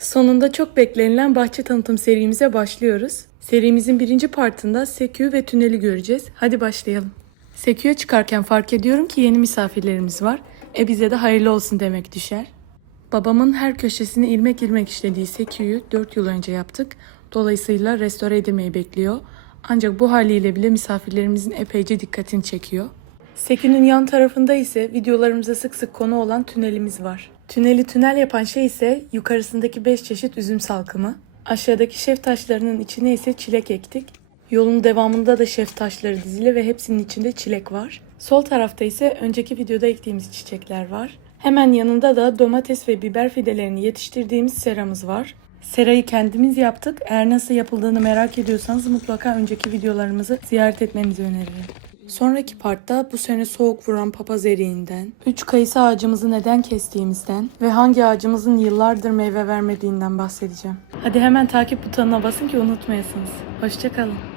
Sonunda çok beklenilen bahçe tanıtım serimize başlıyoruz. Serimizin birinci partında Sekü ve tüneli göreceğiz. Hadi başlayalım. Sekü'ye çıkarken fark ediyorum ki yeni misafirlerimiz var. E bize de hayırlı olsun demek düşer. Babamın her köşesini ilmek ilmek işlediği Sekü'yü 4 yıl önce yaptık. Dolayısıyla restore edilmeyi bekliyor. Ancak bu haliyle bile misafirlerimizin epeyce dikkatini çekiyor. Sekü'nün yan tarafında ise videolarımıza sık sık konu olan tünelimiz var. Tüneli tünel yapan şey ise yukarısındaki 5 çeşit üzüm salkımı. Aşağıdaki şef taşlarının içine ise çilek ektik. Yolun devamında da şef taşları dizili ve hepsinin içinde çilek var. Sol tarafta ise önceki videoda ektiğimiz çiçekler var. Hemen yanında da domates ve biber fidelerini yetiştirdiğimiz seramız var. Serayı kendimiz yaptık. Eğer nasıl yapıldığını merak ediyorsanız mutlaka önceki videolarımızı ziyaret etmenizi öneririm. Sonraki partta bu sene soğuk vuran papaz eriğinden, 3 kayısı ağacımızı neden kestiğimizden ve hangi ağacımızın yıllardır meyve vermediğinden bahsedeceğim. Hadi hemen takip butonuna basın ki unutmayasınız. Hoşçakalın.